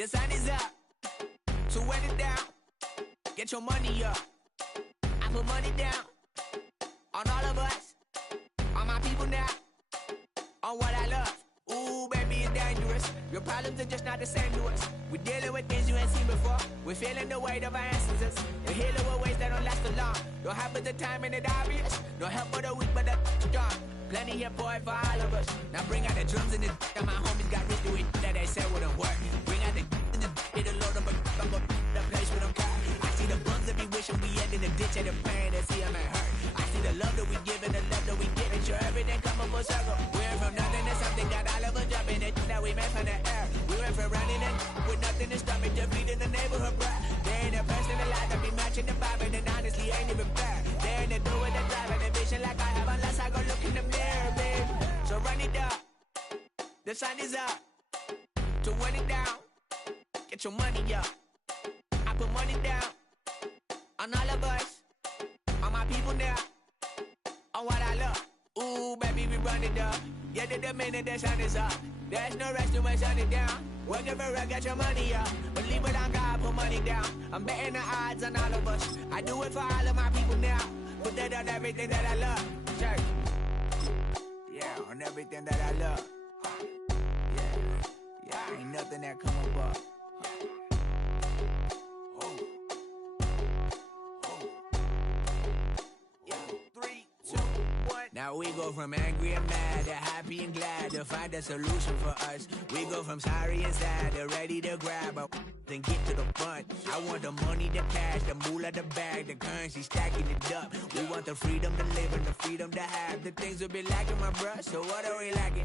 The sun is up, so wet it down. Get your money up. I put money down on all of us, on my people now, on what I love. Ooh, baby, it's dangerous. Your problems are just not the same to us. We're dealing with things you ain't seen before. We're feeling the weight of our ancestors. We're healing with ways that don't last so long. Don't have but the time and it obvious. No help for the weak, but the strong. Plenty here for it for all of us. Now bring out the drums and the and my homies got rich doing that they said wouldn't work. Bring out the and the load up the place with them car. I see the bums that be wishing we end in the ditch and the pain that see them and hurt. I see the love that we give and the love that we get. And sure everything come up full circle. We're from nothing to something, got all of us jumping it that we made from the air. We went from running and with nothing to stomach, just feeding the neighborhood, bruh. They ain't the person alive that be matching the vibe, and honestly ain't even fair. They ain't the do with the drive and the vision like I have unless I go look in the mirror, babe. So run it up, the sun is up, to run it down, get your money up. I put money down on all of us, on my people now, on what I love. Ooh, baby, we run it up. Yeah, the minute the sun is up, there's no rest to shut it down. Working for real, get your money up. Believe it on God, put money down. I'm betting the odds on all of us. I do it for all of my people now. Put that on everything that I love. Church. Yeah, on everything that I love. Yeah, ain't nothing that come above. Now we go from angry and mad to happy and glad to find a solution for us. We go from sorry and sad to ready to grab up and get to the front. I want the money, the cash, the moolah, the bag, the currency, stacking it up. We want the freedom to live and the freedom to have the things we'll be lacking, my bruh. So what are we lacking?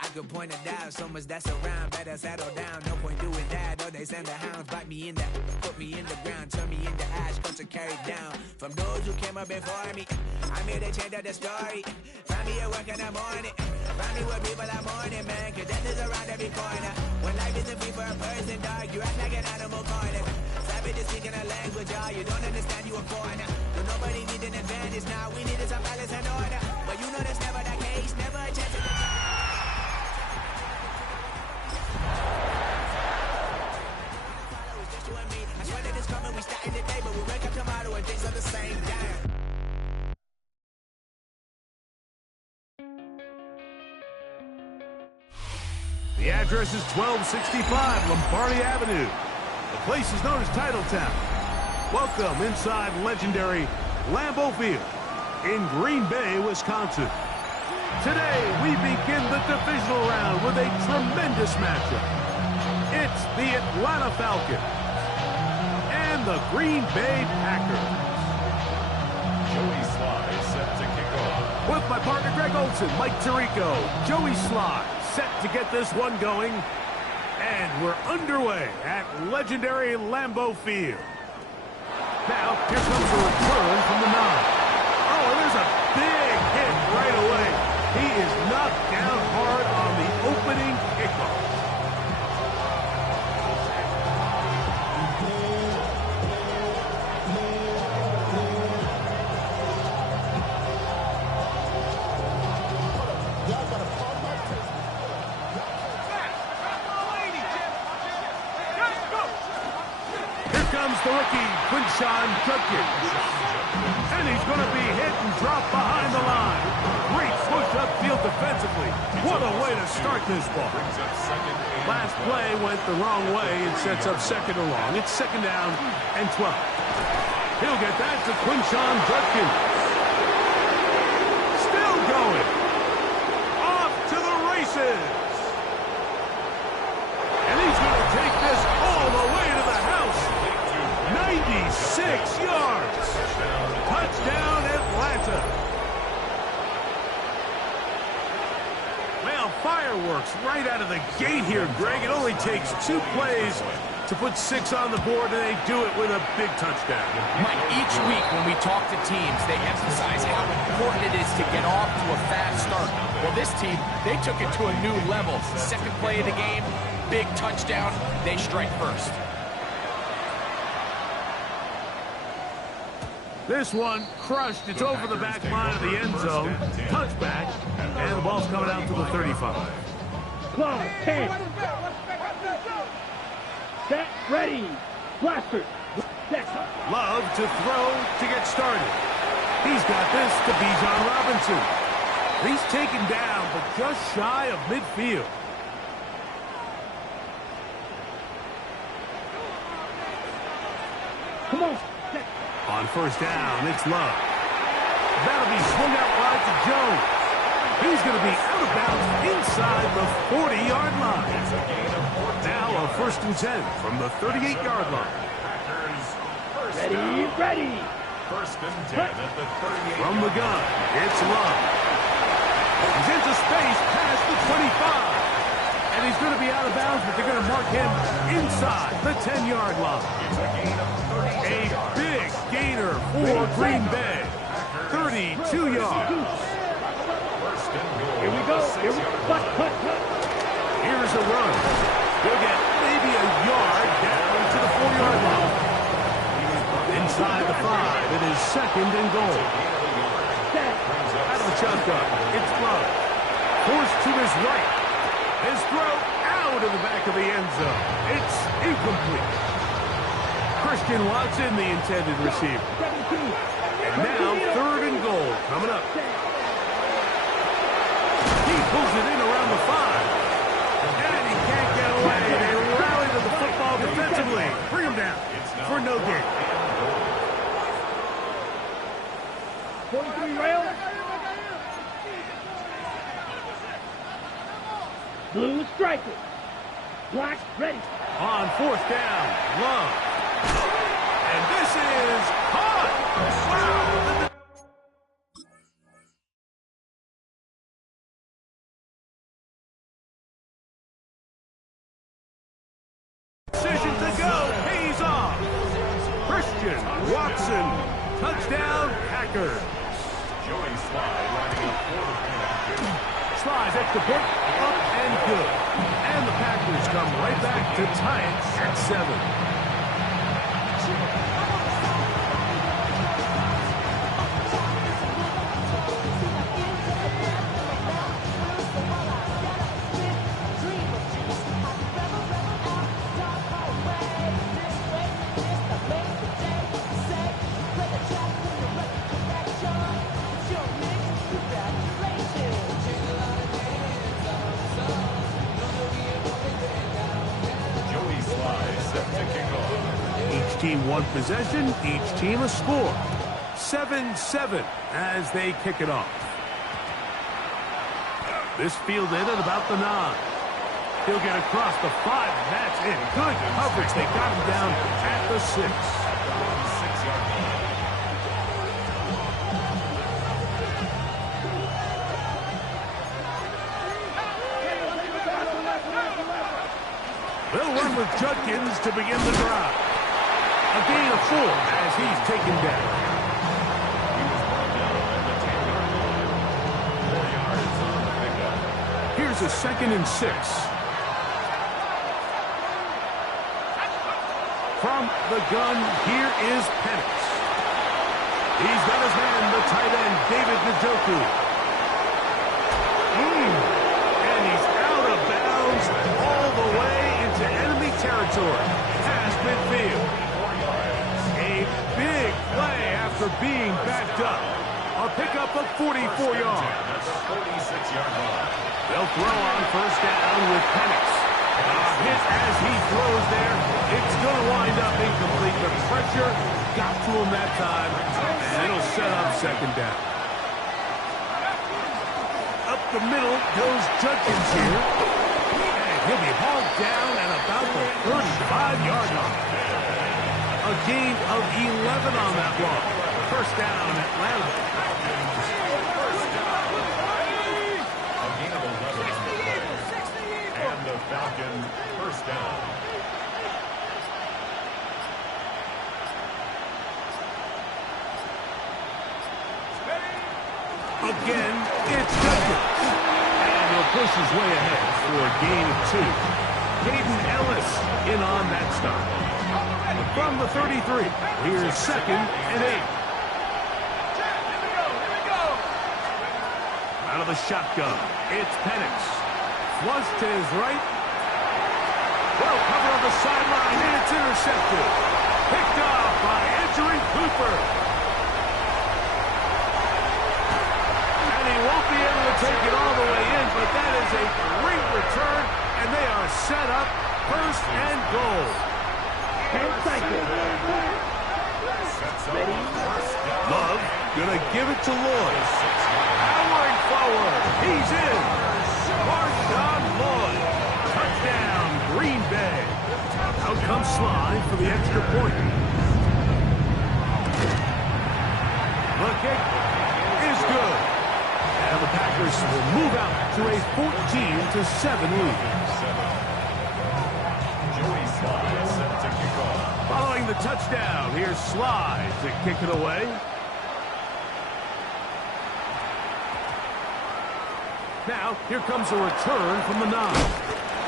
I could point it out, so much that's around. Better settle down, no point doing that. Or they send the hounds, bite me in the, put me in the ground, turn me into ash, cut to carry down. From those who came up before me, I'm here to change up the story. Find me at work in the morning. Find me with people I'm mourning, man. Cause death is around every corner. When life isn't free for a person, dog, you act like an animal corner. Savage is speaking a language, y'all. You don't understand, you a foreigner. But nobody needs an advantage now. We needed some balance and order. But you know that's never the case. Never a chance in the I swear that it's coming, we starting today, but we wake up tomorrow and things are the same. Damn. The address is 1265 Lombardi Avenue. The place is known as Titletown. Welcome inside legendary Lambeau Field in Green Bay, Wisconsin. Today, we begin the divisional round with a tremendous matchup. It's the Atlanta Falcons and the Green Bay Packers. Joey Sly set to kick off. With my partner Greg Olson, Mike Tirico, Joey Sly set to get this one going. And we're underway at legendary Lambeau Field. Now, here comes a return from the 9. Oh, and there's a big hit right away. He is knocked down hard on the opening kickoff. The rookie, Quinshawn Judkins. And he's going to be hit and dropped behind the line. Great push upfield defensively. What a way to start this ball. Last play went the wrong way and sets up second and long. It's second down and 12. He'll get that to Quinshawn Judkins. Still going. Off to the races. And he's going to take this all the way to the house. 96 yards. Touchdown, Atlanta. Well, fireworks right out of the gate here, Greg. It only takes 2 plays to put 6 on the board, and they do it with a big touchdown. Mike, each week when we talk to teams, they emphasize how important it is to get off to a fast start. Well, this team, they took it to a new level. Second play of the game, big touchdown, they strike first. This one crushed. It's over the back line of the end zone. Touchback. And the ball's coming out to the 35. Set, ready. Blaster. Set. Love to throw to get started. He's got this to Bijan Robinson. He's taken down, but just shy of midfield. Come on. Set. On first down, it's Love. That'll be swung out wide to Jones. He's going to be out of bounds inside the 40-yard line. Now a 1st and 10 from the 38-yard line. Ready, ready. 1st and 10 at the 38. From the gun, it's Love. He's into space past the 25. And he's going to be out of bounds, but they're going to mark him inside the 10-yard line. A big gainer for Green Bay. 32 yards. Here we go. Here we go. Cut. Here's a run. He'll get maybe a yard down to the 4-yard line. Inside the 5, it is 2nd and goal. Out of the shotgun, it's Love. Forced to his right. His throw out of the back of the end zone. It's incomplete. Christian Watson, the intended receiver. And now 3rd and goal coming up. He pulls it in around the 5. And he can't get away. They rally to the football defensively. Bring him down for no gain. 43 rail. Blue striker. Black ready. On 4th down, Love. And this is caught. Wow. Decision to go pays off. Christian Watson, touchdown Packers. Joey Sly lining up for the point. Sly's extra point, up and good. And the Packers come right back to tie it at 7. Team one possession, each team a score. 7-7 as they kick it off. This fielded at about the 9. He'll get across the 5, and that's it. Good coverage. They got him down at the 6. They'll run with Judkins to begin the drive. A gain of 4 as he's taken down. Here's a 2nd and 6. From the gun, here is Penix. He's got his man, the tight end, David Njoku. And he's out of bounds all the way into enemy territory. Past midfield. Big play after being backed up. A pickup of 44 yards. They'll throw on 1st down with Penix. Hit as he throws there. It's going to wind up incomplete. The pressure got to him that time, and it'll set up 2nd down. Up the middle goes Judkins here. And he'll be hauled down at about the 35-yard line. A gain of 11 on that one. 1st down, Atlanta. A gain of 11 on the play. And the Falcon 1st down. Again, it's Judkins. And he'll push his way ahead for a gain of 2. Hayden Ellis in on that stop. From the 33, here's 2nd and 8. Out of the shotgun, it's Penix. Flush to his right. Well covered on the sideline, and it's intercepted. Picked off by Edgerrin Cooper. And he won't be able to take it all the way in, but that is a great return, and they are set up first and goal. 10 seconds. Love gonna give it to Lloyd. Powering forward. He's in. Marshawn Lloyd. Touchdown, Green Bay. Out comes Sly for the extra point. The kick is good. And the Packers will move out to a 14-7 lead. Following the touchdown, here's Sly to kick it away. Now, here comes a return from the 9.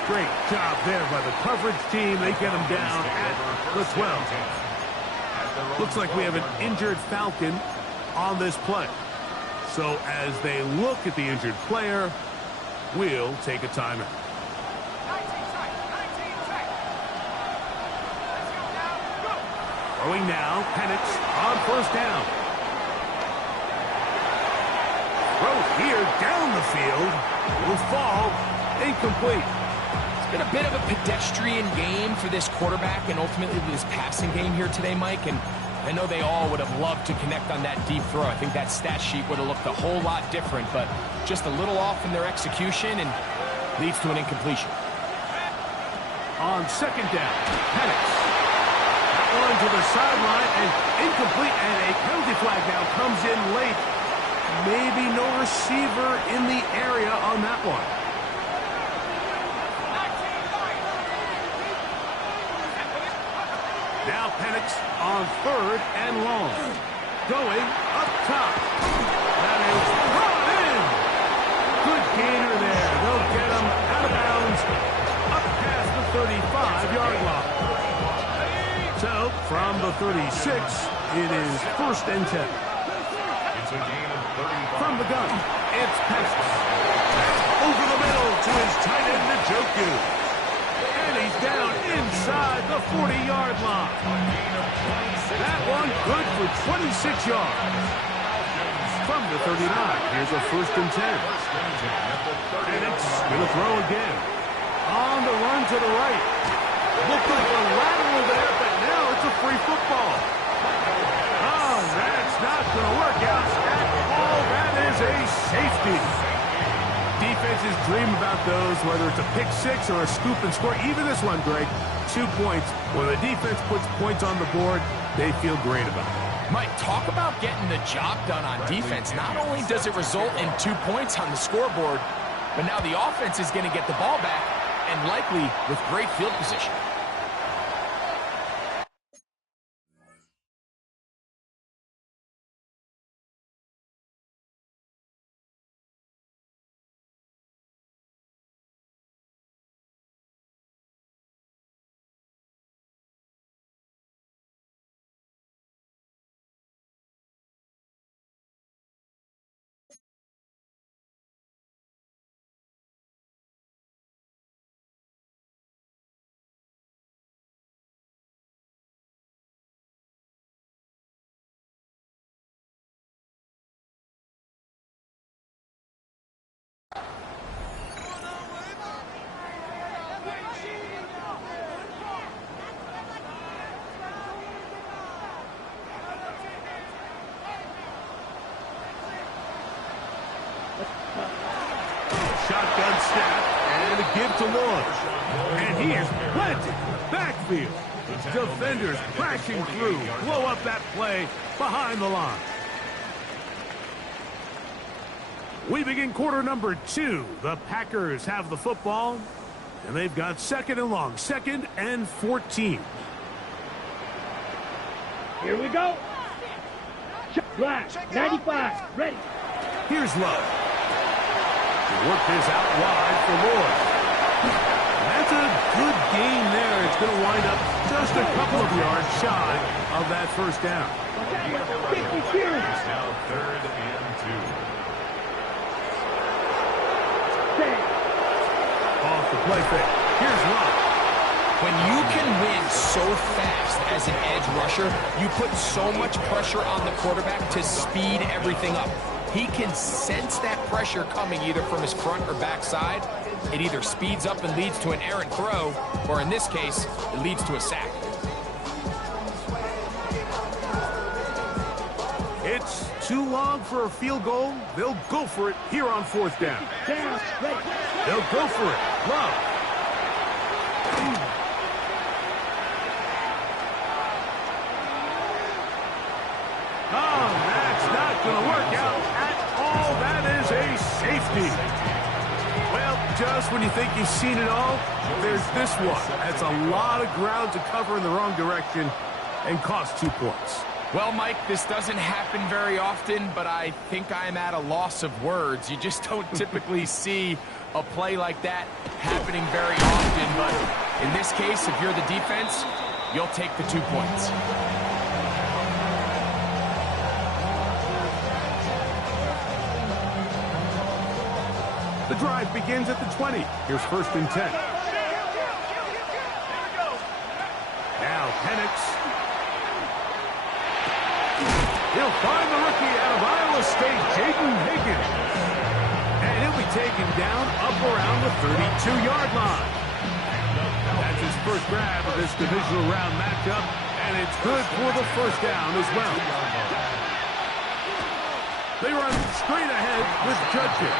Great job there by the coverage team. They get him down at the 12. Looks like we have an injured Falcon on this play. So as they look at the injured player, we'll take a timeout. Throwing now, Penix on first down. Throw here down the field. Will fall incomplete. It's been a bit of a pedestrian game for this quarterback and ultimately this passing game here today, Mike. And I know they all would have loved to connect on that deep throw. I think that stat sheet would have looked a whole lot different, but just a little off in their execution and leads to an incompletion. On second down, Penix. One to the sideline and incomplete, and a penalty flag now comes in late. Maybe no receiver in the area on that one. Now Penix on third and long. Going up top. That is brought in. Good gainer there. They'll get him out of bounds up past the 35-yard line. So, from the 36, it is first and 10. From the gun, it's Penix. Over the middle to his tight end, Njoku. And he's down inside the 40-yard line. That one good for 26 yards. From the 39, here's a first and 10. Penix going to throw again. On the run to the right. Looked like a lateral there, but now it's a free football. Oh, that's not going to work out at all. That is a safety. Defenses dream about those, whether it's a pick six or a scoop and score. Even this one, Greg, 2 points. When the defense puts points on the board, they feel great about it. Mike, talk about getting the job done on defense. Not only does it result in 2 points on the scoreboard, but now the offense is going to get the ball back, and likely with great field position. Shotgun snap and a give to Lloyd. And he is planted. Backfield. Defenders crashing through. Blow up that play behind the line. We begin quarter number 2. The Packers have the football. And they've got second and long. 2nd and 14. Here we go. Black, 95, ready. Here's Love. Work this out wide for Lloyd. That's a good gain there. It's going to wind up just a couple of yards shy of that first down. Now 3rd and 2. Off the play fake. Here's Love. When you can win so fast as an edge rusher, you put so much pressure on the quarterback to speed everything up. He can sense that pressure coming either from his front or back side. It either speeds up and leads to an errant throw, or in this case, it leads to a sack. It's too long for a field goal. They'll go for it here on 4th down. They'll go for it. Love. Oh, that's not going to work out at all. That is a safety. Well, just when you think you've seen it all, there's this one. That's a lot of ground to cover in the wrong direction and cost 2 points. Well, Mike, this doesn't happen very often, but I think I'm at a loss of words. You just don't typically see a play like that happening very often. But in this case, if you're the defense, you'll take the 2 points. The drive begins at the 20. Here's 1st and 10. Now Penix. He'll find the rookie out of Iowa State, Jaden Higgins. And he'll be taken down up around the 32-yard line. That's his first grab of this divisional round matchup, and it's good for the 1st down as well. They run straight ahead with Judkins.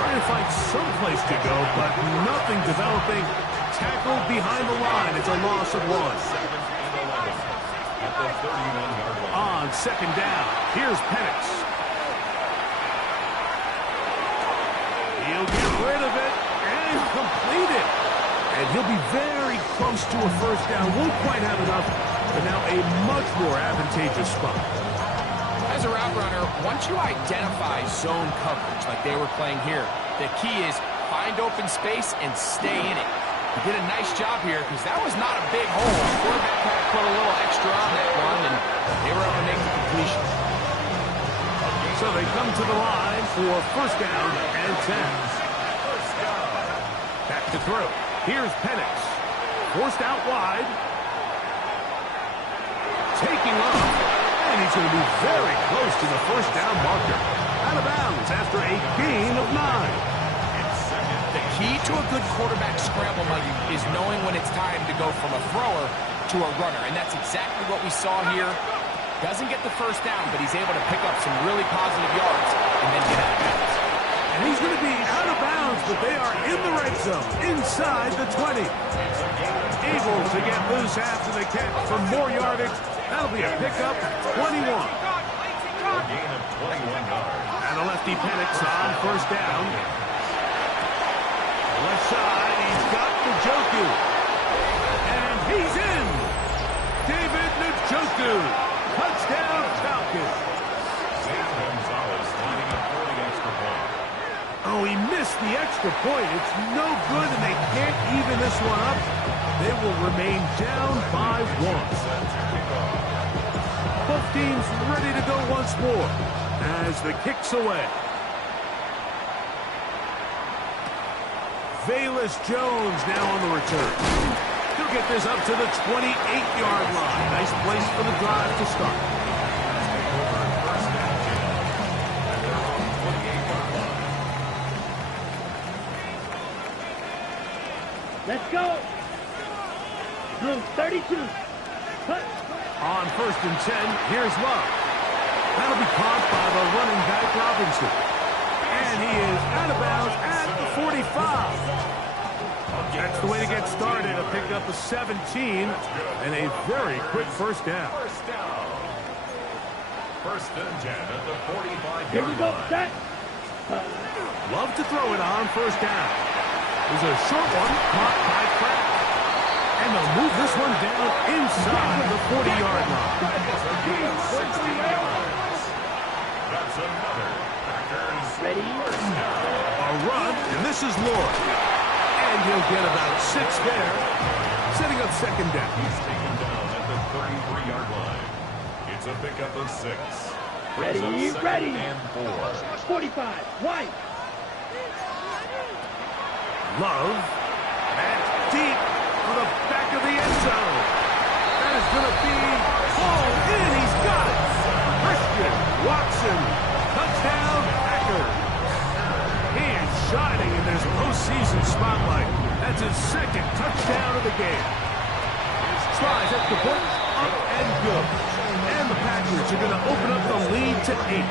Trying to find some place to go, but nothing developing. Tackled behind the line. It's a loss of 1. On 2nd down, here's Penix. He'll get rid of it and complete it. And he'll be very close to a 1st down. Won't quite have enough, but now a much more advantageous spot. As a route runner, once you identify zone coverage like they were playing here, the key is find open space and stay in it. He did a nice job here because that was not a big hole. The quarterback had to put a little extra on that run, and they were able to make the completion. So they come to the line for 1st down and 10. Back to throw. Here's Penix. Forced out wide. Taking off. And he's going to be very close to the 1st down marker. Out of bounds after a gain of 9. The key to a good quarterback scramble, Mike, is knowing when it's time to go from a thrower to a runner. And that's exactly what we saw here. Doesn't get the 1st down, but he's able to pick up some really positive yards and then get out of bounds. And he's going to be out of bounds, but they are in the red zone, inside the 20. Able to get loose after the catch for more yardage. That'll be a pickup, 21. And a lefty Penix on 1st down. Left side, he's got Njoku. And he's in. David Njoku. Touchdown, Falcons. Oh, he missed the extra point. It's no good, and they can't even this one up. They will remain down by 1. Both teams ready to go once more as the kick's away. Velus Jones now on the return. He'll get this up to the 28-yard line. Nice place for the drive to start. Let's go. Blue 32. Cut. On 1st and 10, here's Love. That'll be caught by the running back Robinson. And he is out of bounds at the 45. That's the way to get started. A pickup of 17 and a very quick 1st down. 1st and 10 at the 45-yard Here we go. line. Set. Love to throw it on 1st down. There's a short one caught by Kraft. And they'll move this one down inside the 40-yard line. 60 yards. That's another Packers. Ready? A run, and this is Lord. And he'll get about 6 there, setting up 2nd down. He's taken down at the 33-yard line. It's a pickup of 6. Ready, It's a 2nd ready. and 4. 45. White. Love. That's deep for the back of the end zone. That is going to be hauled in. He's got it. Christian Watson, touchdown, Packers. He is shining in this postseason spotlight. That's his second touchdown of the game. Tries at the point, up and good. And the Packers are going to open up the lead to 8.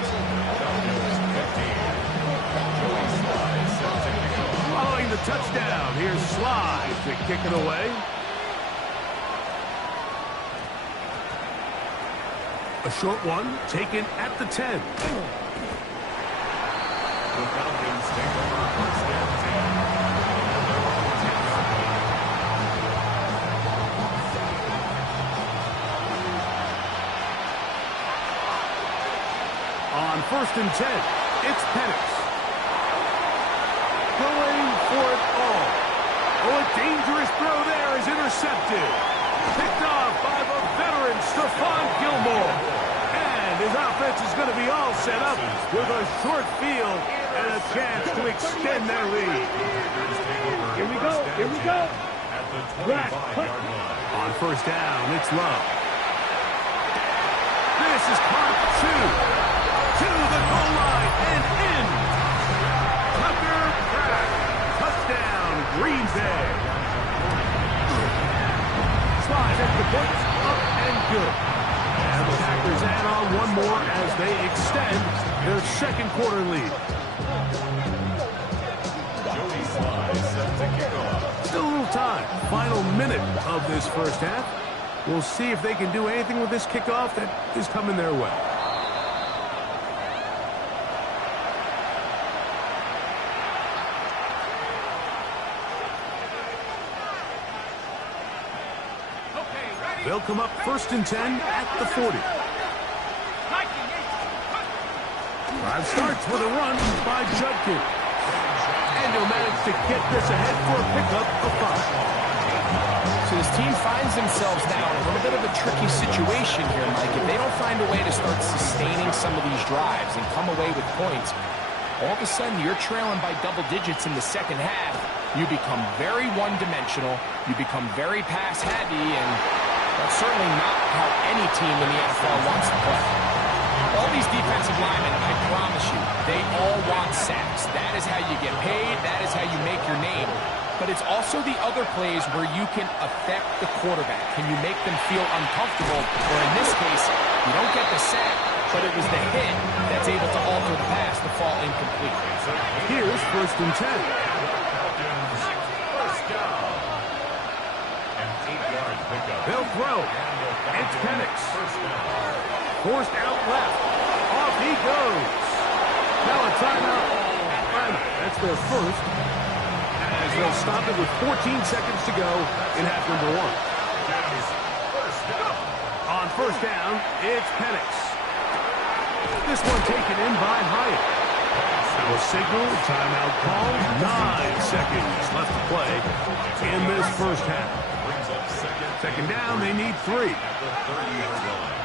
Following the touchdown, here's Sly to kick it away. A short one taken at the 10. The Falcons take over first and 10. On first and 10, it's Penix. Going for it all. Oh, a dangerous throw there is intercepted. Picked off by the veteran Stephon Gilmore. And his offense is going to be all set up with a short field and a chance to extend their lead. Here we go. Here we go. At the 25-yard line. On first down, it's Love. This is caught to the goal line and in. Tucker back. Touchdown, Green Bay. Slide at the point, up and good. And the Packers add on one more as they extend their second quarter lead. Joey Sly set to kick off. Still a little time. Final minute of this first half. We'll see if they can do anything with this kickoff that is coming their way. They'll come up first and 10 at the 40. Drive starts with a run by Judkins. And he'll manage to get this ahead for a pickup of 5. So this team finds themselves now in a little bit of a tricky situation here, Mike. If they don't find a way to start sustaining some of these drives and come away with points, all of a sudden you're trailing by double digits in the second half. You become very one-dimensional. You become very pass-heavy, and that's certainly not how any team in the NFL wants to play. All these defensive linemen, I promise you, they all want sacks. That is how you get paid. That is how you make your name. But it's also the other plays where you can affect the quarterback. Can you make them feel uncomfortable? Or in this case, you don't get the sack, but it was the hit that's able to alter the pass to fall incomplete. Here's first and 10. Falcons, first down. An 8-yard pickup. They'll throw. It's Penix. First down. Forced out left. Off he goes. Now a timeout. Atlanta. That's their first. As they'll stop it with 14 seconds to go in half number 1. First down. On first down, it's Penix. This one taken in by Hyatt. Now a signal, timeout call. 9 seconds left to play in this first half. Brings up Second down, they need 3. at the 30-yard line.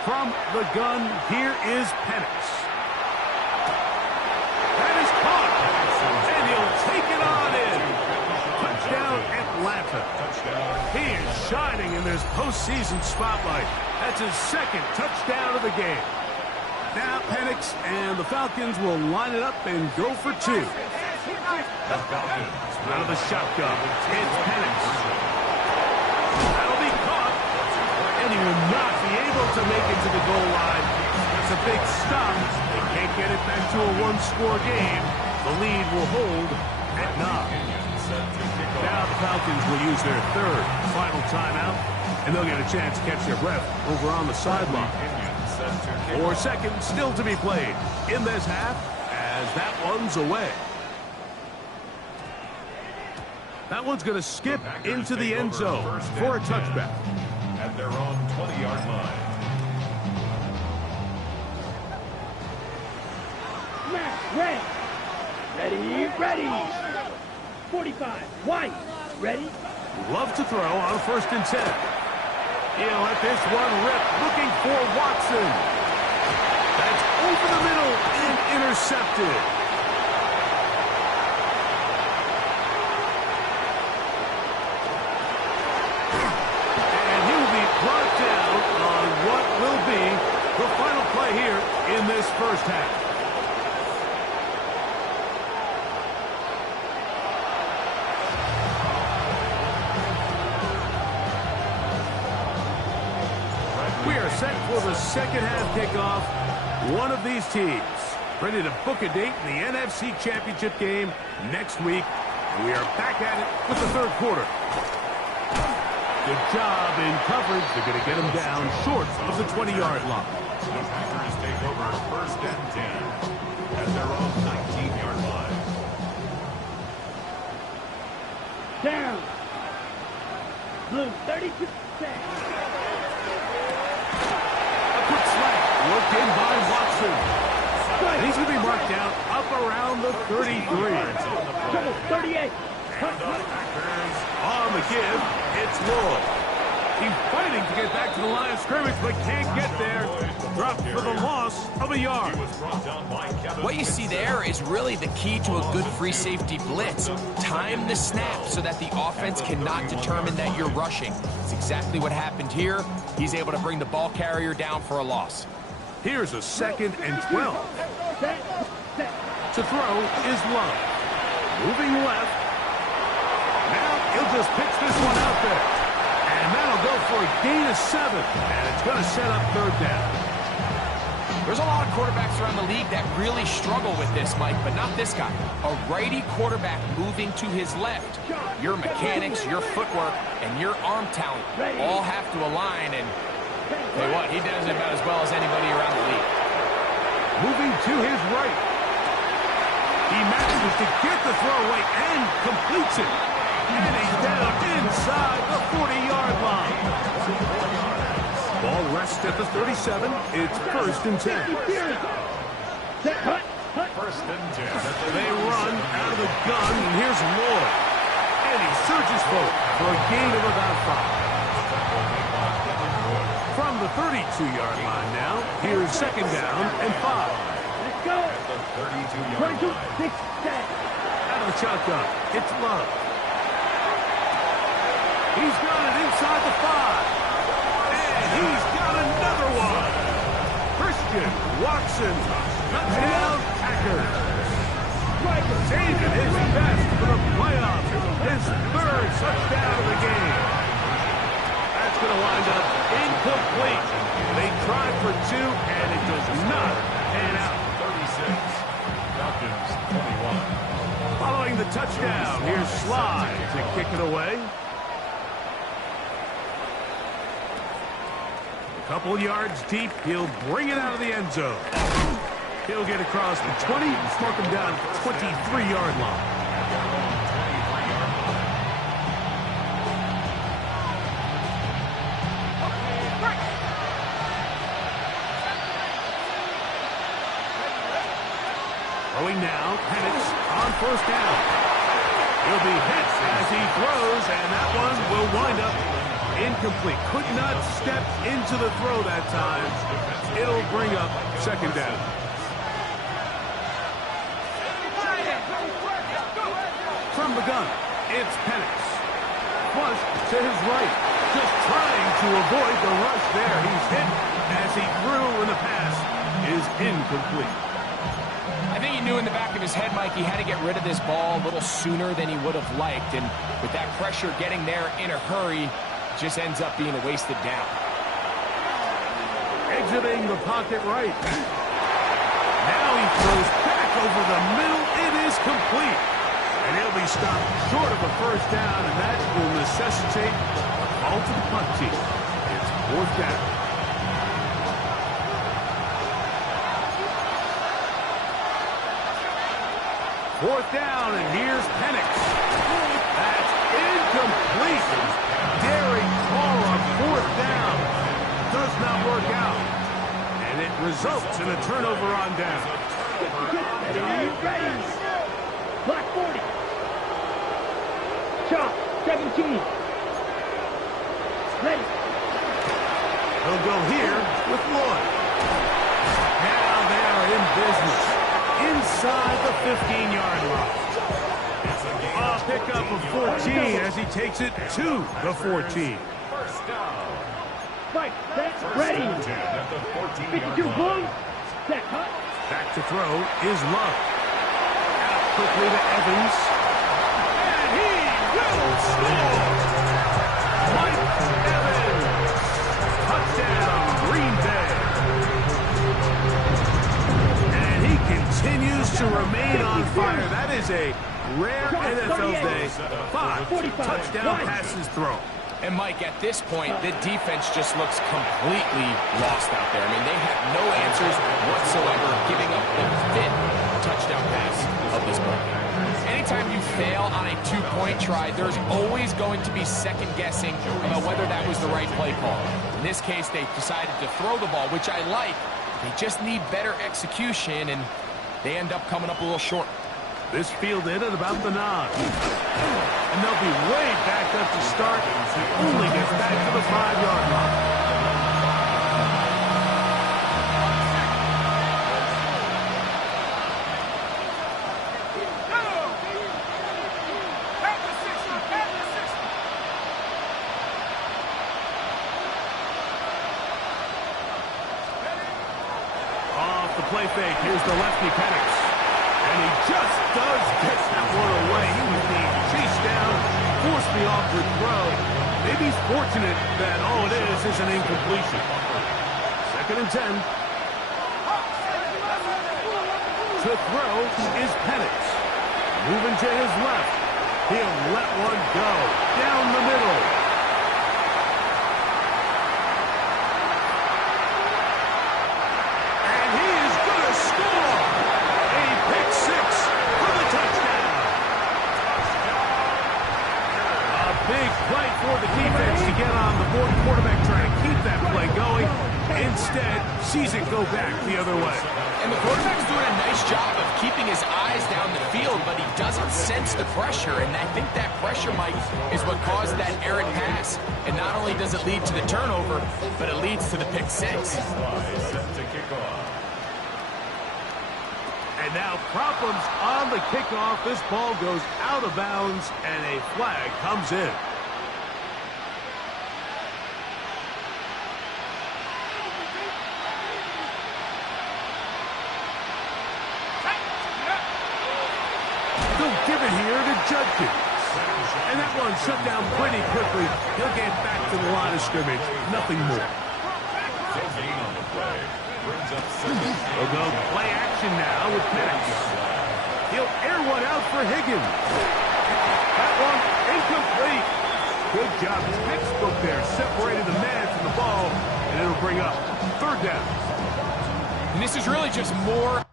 From the gun, here is Penix. That is caught. And he'll take it on in. Touchdown, Atlanta. He is shining in this postseason spotlight. That's his second touchdown of the game. Now Penix and the Falcons will line it up and go for 2. The Falcons Out of the shotgun, it's Penix. That'll be caught. And he will not be able to make it to the goal line. It's a big stop. They can't get it back to a one-score game. The lead will hold at 9. Now the Falcons will use their third final timeout, and they'll get a chance to catch their breath over on the sideline. 4 seconds still to be played in this half as that one's away. That one's going to skip into the end zone for a touchback. At their own 20-yard line. Red. Ready, ready. 45. White. Ready. Love to throw on first and 10. He'll let this one rip, looking for Watson. That's over the middle and intercepted. in this first half. We are set for the second half kickoff. One of these teams ready to book a date in the NFC Championship game next week. And we are back at it with the third quarter. Good job in coverage. They're going to get them down short of the 20-yard line. The Packers take over first and 10 at their own 19-yard line. Down. Blue 32. A quick slant worked in by Watson. And he's going to be marked down up around the 33. Trouble 38. On the give, it's Lloyd. He's fighting to get back to the line of scrimmage, but can't get there. Dropped for the loss of a yard. What you see there is really the key to a good free safety blitz. Time the snap so that the offense cannot determine that you're rushing. It's exactly what happened here. He's able to bring the ball carrier down for a loss. Here's a 2nd and 12. To throw is Love. Moving left. Now he'll just pitch this one out there. And that'll go for a gain of 7. And it's going to set up third down. There's a lot of quarterbacks around the league that really struggle with this, Mike, but not this guy. A righty quarterback moving to his left. Your mechanics, your footwork, and your arm talent all have to align, and tell you what, he does it about as well as anybody around the league. Moving to his right. He manages to get the throw away and completes it. And he's down inside the 40-yard line. Ball rests at the 37. It's first and 10. First and 10. They run out of the gun, and here's Lloyd. And he surges forward for a gain of about 5. From the 32-yard line now, here's second down and 5. Let's go. The 32-yard line. Out of the shotgun, it's Love. He's got it inside the 5. And he's got another one. Christian Watson, touchdown Packers. Saving his best for the playoffs. His third touchdown of the game. That's going to wind up incomplete. They tried for 2, and it does not pan out. 36. Falcons 21. Following the touchdown, here's Slide to kick it away. A couple yards deep, he'll bring it out of the end zone. He'll get across the 20, mark him down at the 23-yard line. Throwing now, Penix on first down. He'll be hit as he throws, and that one will wind up incomplete. Could not step into the throw that time. It'll bring up second down. From the gun, it's Penix. Flush to his right. Just trying to avoid the rush there. He's hit as he threw, and the pass is incomplete. I think he knew in the back of his head, Mike, he had to get rid of this ball a little sooner than he would have liked. And with that pressure getting there in a hurry, just ends up being a wasted down. Exiting the pocket right. Now he throws back over the middle. It is complete. And he'll be stopped short of a first down, and that will necessitate a call to the punt team. It's fourth down. Fourth down, and here's Penix. That's incomplete. Daring call on fourth down. Does not work out. And it results in a turnover on down. Ready. Black 40. Chop. 17. Ready. He'll go here with Lloyd. Now they are in business. Inside the 15-yard line. A pickup of 14 as he takes it to the 14. First down. Fight. Set. Ready. 52 blue. set, huh? Back to throw is Love. Out quickly to Evans. And he will score! Mike Evans! Touchdown, Green Bay! And he continues to remain on fire. That is a rare NFL day. 5 touchdown passes thrown. And Mike, at this point, the defense just looks completely lost out there. I mean, they have no answers whatsoever, giving up the 5th touchdown pass of this ball game. Anytime you fail on a 2-point try, there's always going to be second guessing about whether that was the right play call. In this case, they decided to throw the ball, which I like. They just need better execution, and they end up coming up a little short. This fielded at about the 9. And they'll be way back up to start. He only gets back to the 5-yard line. Off the play fake. Here's the lefty Penix. And he just does get that one away. He was being chased down, forced the awkward throw. Maybe he's fortunate that all it is an incompletion. 2nd and 10. To throw is Penix. Moving to his left. He'll let one go. Down the middle. And he is going to score. Pick 6 for the touchdown. A big play for the defense to get on the board. Quarterback trying to keep that play going. Instead, sees it go back the other way. And the quarterback's doing a nice job of keeping his eyes down the field, but he doesn't sense the pressure. And I think that pressure, Mike, is what caused that errant pass. And not only does it lead to the turnover, but it leads to the pick 6. And now problems on the kickoff. This ball goes out of bounds, and a flag comes in. They'll give it here to Judkins. And that one shut down pretty quickly. He'll get back to the line of scrimmage. Nothing more. They'll go play action now with Penix. He'll air one out for Higgins. That one incomplete. Good job. Textbook there. Separated the man from the ball, and it'll bring up 3rd down. And this is really just more.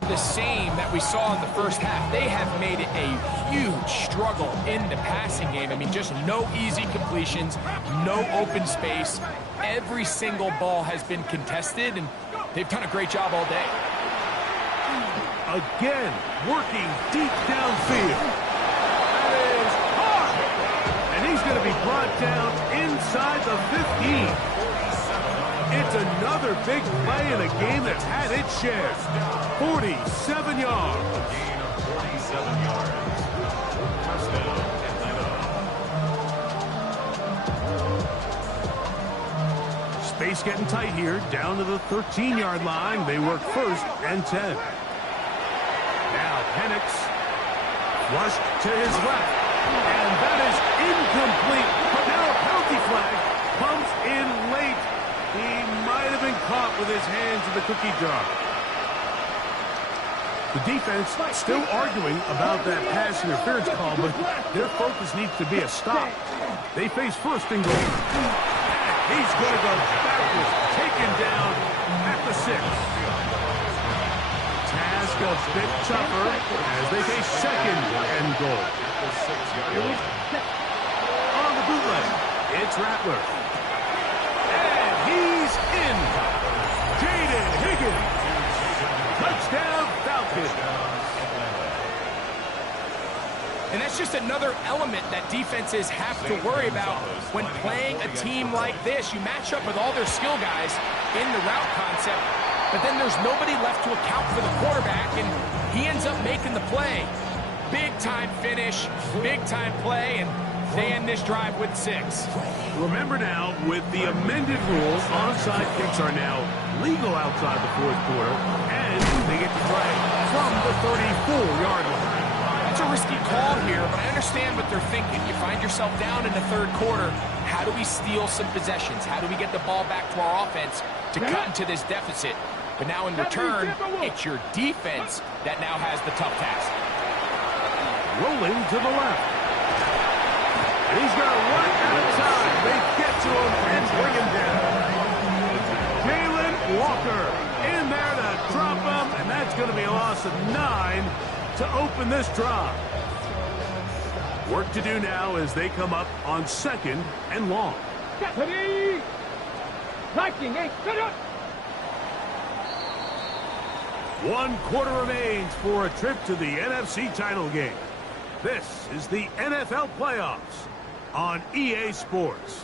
The same that we saw in the first half. They have made it a huge struggle in the passing game. I mean, just no easy completions, no open space. Every single ball has been contested, and they've done a great job all day. Again, working deep downfield. That is hard. And he's going to be brought down inside the 15. It's another big play in a game that's had its share. 47 yards. A gain of 47 yards. Touchdown, Atlanta. Space getting tight here. Down to the 13-yard line. They work 1st and 10. Now Penix. Flushed to his left. And that is incomplete. But now a penalty flag comes in late. He might have been caught with his hands in the cookie jar. The defense still arguing about that pass interference call, but their focus needs to be a stop. They face 1st and goal. He's going to go backwards, taken down at the 6. Taz a bit tougher as they face second and goal. On the bootleg, it's Rattler. And he's in. Jaden Higgins. Touchdown, Falcons. And that's just another element that defenses have to worry about when playing a team like this. You match up with all their skill guys in the route concept, but then there's nobody left to account for the quarterback, and he ends up making the play. Big-time finish, big-time play, and they end this drive with 6. Remember now, with the amended rules, onside kicks are now legal outside the fourth quarter, and they get to play from the 34-yard line. It's a risky call here, but I understand what they're thinking. You find yourself down in the third quarter. How do we steal some possessions? How do we get the ball back to our offense to cut into this deficit? But now in return, it's your defense that now has the tough task. Rolling to the left. He's going to run outside. They get to him and bring him down. Jalen Walker in there to drop him, and that's going to be a loss of 9 to open this drive. Work to do now as they come up on second and long. One quarter remains for a trip to the NFC title game. This is the NFL playoffs on EA Sports.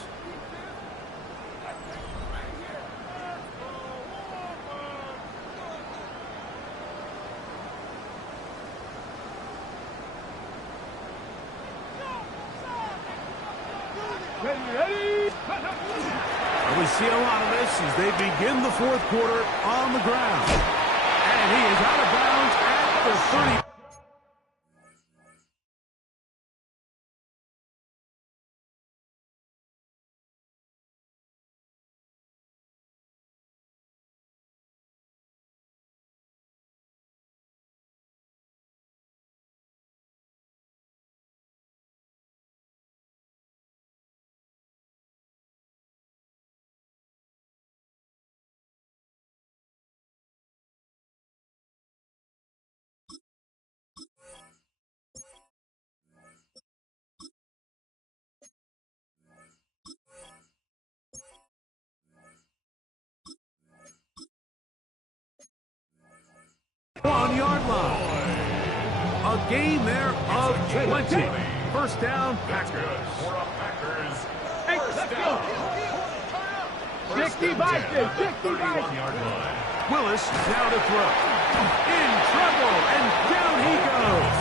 We see a lot of this as they begin the fourth quarter on the ground. And he is out of bounds at the 30. One-yard line. A game there of 20. First down, Packers. Hey, let's go. 65, 65. Willis now to throw. In trouble, and down he goes.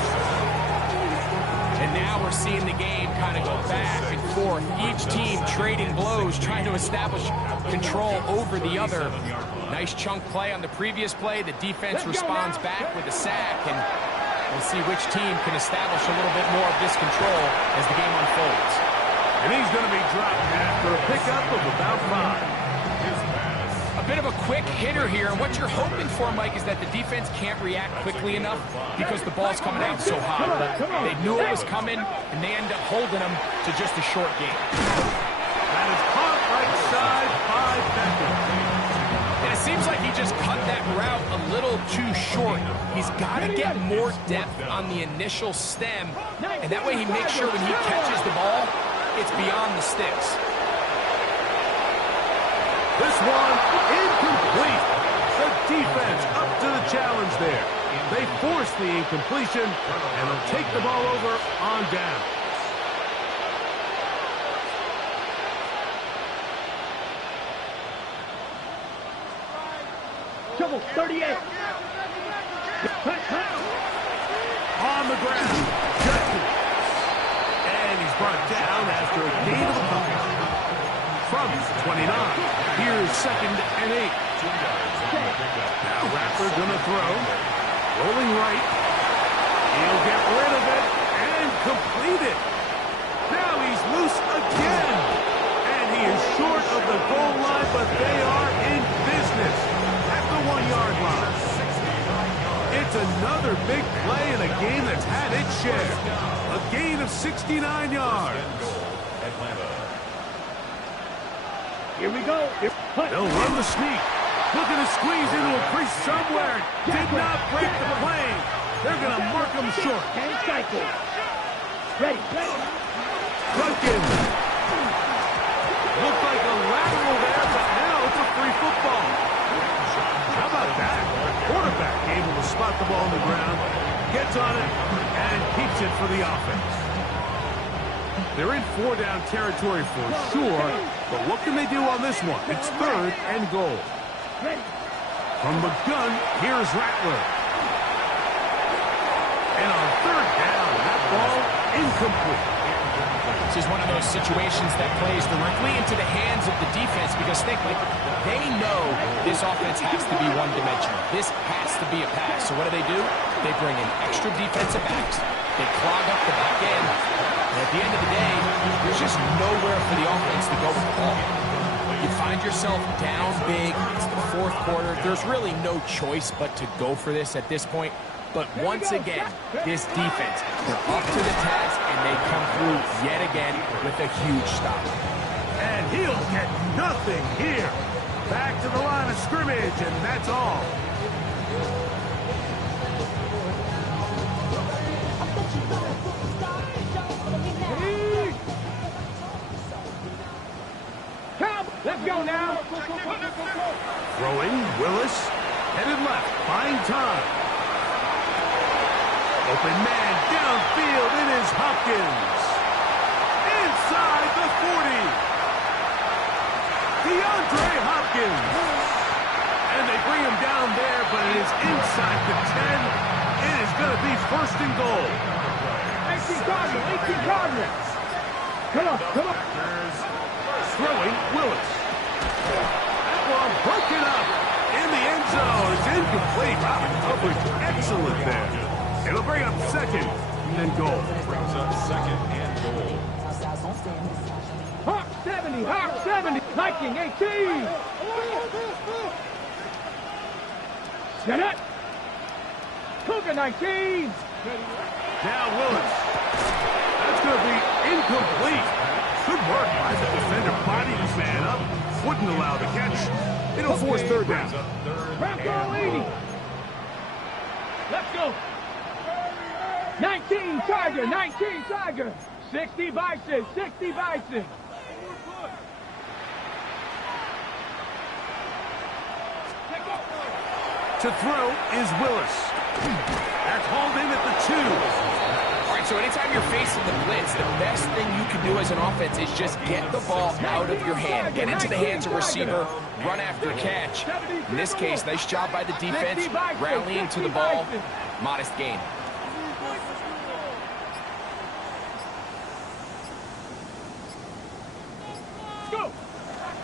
And now we're seeing the game kind of go back and forth. Each team trading blows, trying to establish control over the other. Nice chunk play on the previous play. The defense responds back with a sack, and we'll see which team can establish a little bit more of this control as the game unfolds. And he's going to be dropped after a pickup of about 5. A bit of a quick hitter here, and what you're hoping for, Mike, is that the defense can't react quickly enough because the ball's coming out so hot. They knew it was coming, and they end up holding them to just a short game. That is caught right side by Beckham. And it seems like he just cut that route a little too short. He's got to get more depth on the initial stem, and that way he makes sure when he catches the ball, it's beyond the sticks. This one incomplete. The defense up to the challenge there. They force the incompletion, and they'll take the ball over on down. Trouble, 38. On the ground, Judkins. And he's brought down after a gain of a couple. From 29, here's second and 8. Now Rattler gonna throw. Rolling right. He'll get rid of it and complete it. Now he's loose again. And he is short of the goal line, but they are in business at the 1-yard line. It's another big play in a game that's had its share. A gain of 69 yards. Here we go. They'll run the sneak. Looking to squeeze into a crease somewhere. Did not break the plane. They're going to mark him short. And cycle. Ready. Duncan. Looked like a lateral there, but now it's a free football. How about that? Quarterback able to spot the ball on the ground, gets on it, and keeps it for the offense. They're in 4-down territory for sure, but what can they do on this one? It's 3rd and goal. From the gun, here's Rattler. And on 3rd down, that ball incomplete. This is one of those situations that plays directly into the hands of the defense because they know this offense has to be one-dimensional. This has to be a pass. So what do? They bring in extra defensive backs. They clog up the back end. And at the end of the day, there's just nowhere for the offense to go with the ball. You find yourself down big. It's the 4th quarter. There's really no choice but to go for this at this point. But once again, this defense, they're up to the task, and they come through yet again with a huge stop. And he'll get nothing here. Back to the line of scrimmage, and that's all. Let's go now. Throwing, Willis, headed left, buying time. Open man downfield, it is Hopkins. Inside the 40. DeAndre Hopkins. And they bring him down there, but it is inside the 10. It is going to be 1st and goal. 18 Cardinals. Come on. Throwing, Willis. That ball broken up in the end zone. It's incomplete. Robin coverage excellent there. It'll bring up 2nd and goal. Brings up 2nd and goal. Hawk 70. Viking 18. Set it. Cougar 19. Now Willis. That's going to be incomplete. Good work by the defender. Bodied his man up. Wouldn't allow the catch. It'll force 3rd down. Rambo 80. Let's go. 19 Tiger. 60 Bison. To throw is Willis. That's hauled in at the 2. All right, so anytime you're facing the blitz, the best thing you can do as an offense is just get the ball out of your hand. Get into the hands of receiver, run after catch. In this case, nice job by the defense, rallying to the ball. Modest gain.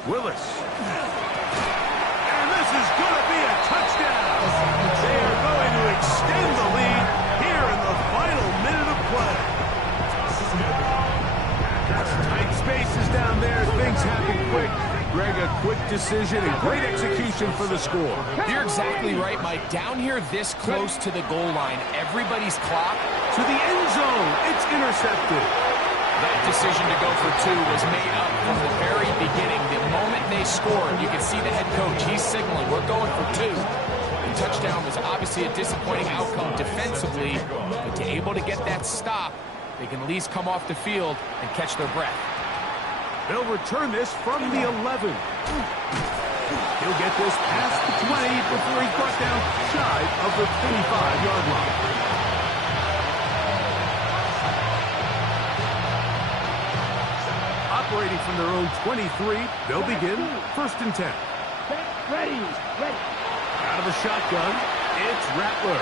Willis. And this is going to be a touchdown. They are going to extend the lead here in the final minute of play. Tight spaces down there. Things happen quick. Greg, a quick decision and great execution for the score. You're exactly right, Mike. Down here this close to the goal line, everybody's clock. To the end zone. It's intercepted. That decision to go for 2 was made up from the very beginning. The moment they scored, you can see the head coach. He's signaling, we're going for 2. The touchdown was obviously a disappointing outcome defensively, but to able to get that stop, they can at least come off the field and catch their breath. They'll return this from the 11. He'll get this past the 20 before he's brought down shy of the 25-yard line. Operating from their own 23, they'll begin 1st and 10. Ready. Out of a shotgun, it's Rattler.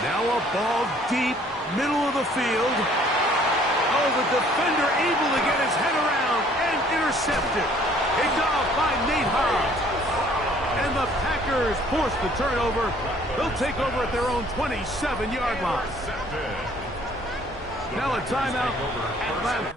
Now a ball deep, middle of the field. Oh, the defender able to get his head around and intercepted. Picked off by Nate Hobbs. And the Packers force the turnover. They'll take over at their own 27-yard line. Now a timeout, Atlanta.